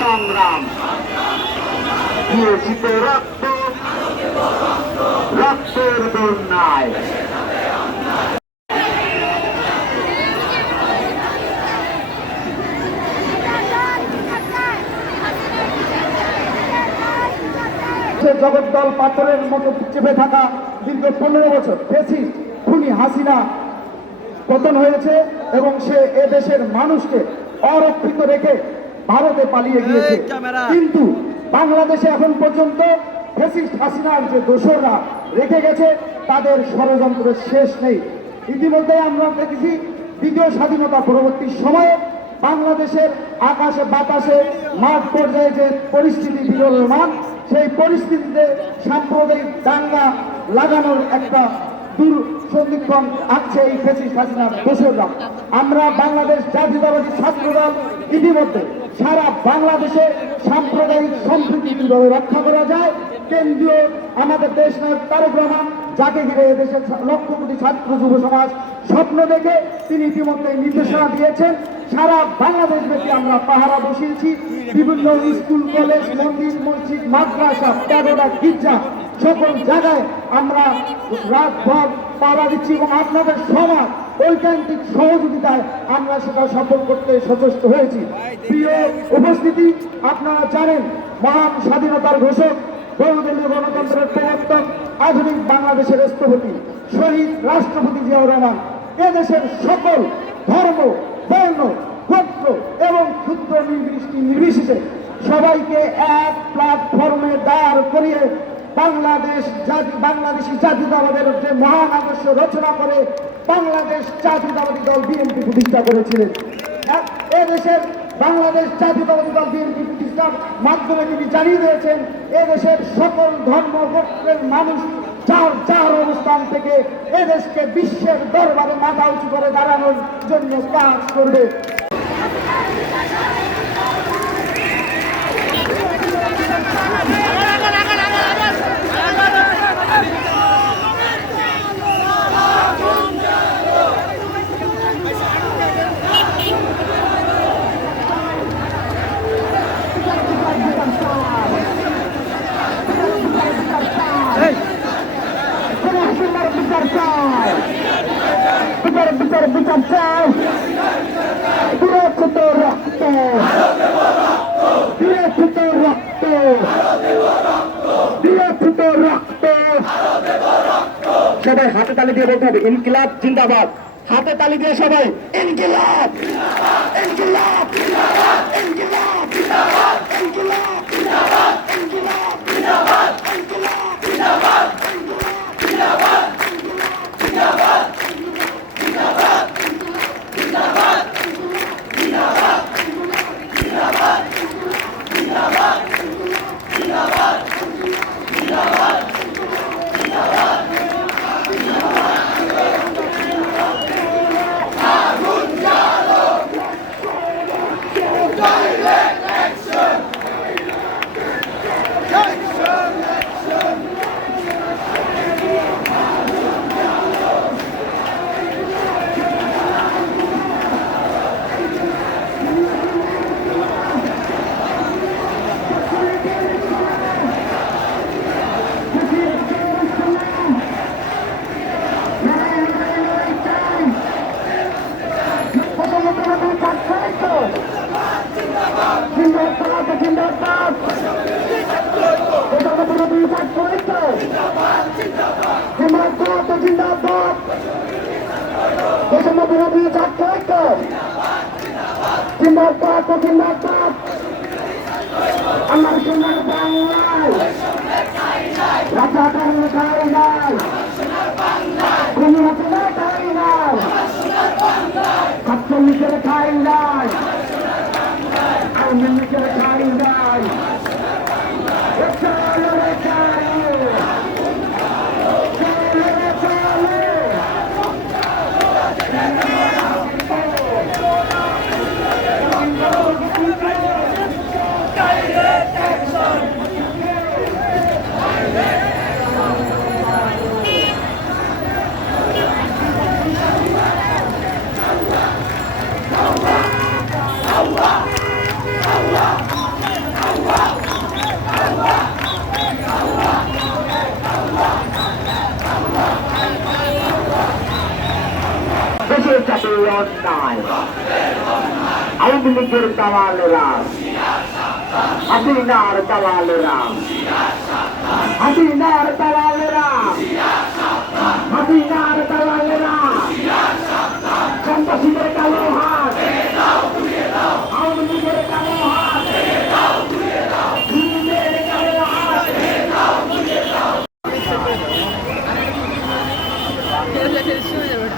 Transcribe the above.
সংগ্রাম দিয়েছি তো রক্ত, রক্তের বন্যায়। জগদ্দল পাথরের মতো চেপে থাকা দীর্ঘ 15 বছর ফ্যাসিস্ট খুনি হাসিনা পতন হয়েছে এবং সে এদেশের মানুষকে অরক্ষিত রেখে ভারতে পালিয়ে গিয়েছে। কিন্তু বাংলাদেশে এখন পর্যন্ত ফ্যাসিস্ট হাসিনার যে দোসররা রেখে গেছে তাদের ষড়যন্ত্রের শেষ নেই। ইতিমধ্যে আমরা দেখেছি দ্বিতীয় স্বাধীনতা পরবর্তী সময়ে বাংলাদেশের আকাশে বাতাসে মাঠ পর্যায়ে যে পরিস্থিতি বিরাজমান, সেই পরিস্থিতিতে সাম্প্রদায়িক দাঙ্গা লাগানোর একটা দুঃসন্ধিক্ষণ আঁকছে এই ফ্যাসিস্ট হাসিনার দোসররা। আমরা বাংলাদেশ জাতীয়তাবাদী ছাত্রদল ইতিমধ্যে সারা বাংলাদেশে সাম্প্রদায়িক সম্প্রীতি কিভাবে রক্ষা করা যায়, কেন্দ্রীয় আমাদের দেশ নায়ক তারেক রহমান যাকে ঘিরে এদেশের লক্ষ কোটি ছাত্র যুব সমাজ স্বপ্ন দেখে তিনি ইতিমধ্যে নির্দেশনা দিয়েছেন। সারা বাংলাদেশ ব্যাপী আমরা পাহারা বসিয়েছি। বিভিন্ন স্কুল, কলেজ, মন্দির, মসজিদ, মাদ্রাসা, প্যাগোডা, গির্জা সকল জায়গায় আমরা রাতভর পাহারা দিচ্ছি এবং আপনাদের সবার ঐকান্তিক সহযোগিতায় আমরা সেটা সফল করতে সচেষ্ট হয়েছি। প্রিয় উপস্থিতি, আপনারা জানেন মহান স্বাধীনতার ঘোষক, বহুদলীয় গণতন্ত্রের প্রবর্তক, আধুনিক বাংলাদেশের স্থপতি শহীদ রাষ্ট্রপতি জিয়াউর রহমান এদেশের সকল ধর্ম, বর্ণ, গোত্র এবং ক্ষুদ্র নির্বিশেষে সবাইকে এক প্ল্যাটফর্মে দাঁড় করিয়ে বাংলাদেশি জাতীয়তাবাদের যে মহান আদর্শ রচনা করে বাংলাদেশ জাতীয়তাবাদী দল বিএনপি প্রতিষ্ঠা করেছিলেন। এদেশের বাংলাদেশ জাতীয়তাবাদী দল বিএনপি প্রতিষ্ঠার মাধ্যমে তিনি জানিয়ে দিয়েছেন এদেশের সকল ধর্ম গোত্রের মানুষ যার যার অবস্থান থেকে এদেশকে বিশ্বের দরবারে মাথা উঁচু করে দাঁড়ানোর জন্য কাজ করবে। বিচার চাই, সুরক্ষিত রক্ত, সুরক্ষিত রক্ত, সুরক্ষিত রক্ত। সবাই হাতে তালি দিয়ে বলতে হবে ইনকিলাব জিন্দাবাদ। হাতে তালি দিয়ে সবাই ইনকিলাব, ইনকিলাব, ইনকিলাব, ইনকিলাব, ইনকিলাব, ইনকিলাব, ইনকিলাব, ইনকিলাব, ইনকিলাব, ইনকিলাব, ইনকিলাব, ইনকিলাব। আমার সোনার বাংলায় রাজা কারণে খাই নাই, কোন হাসিনা খাই নাই, 47 খাই নাই, আওয়ামী লীগের খাই নাই। Allah! যাতে অন্যায় আওয়ামী লীগের দালালেরা হাসিনার দালালেরা হাসিনার দালালেরা হাসিনার দালালেরা সন্ত্রাসীদের কালো হাত আওয়ামী লীগের কালো হাত হিন্দুদের কালো হাত শুনে যাবে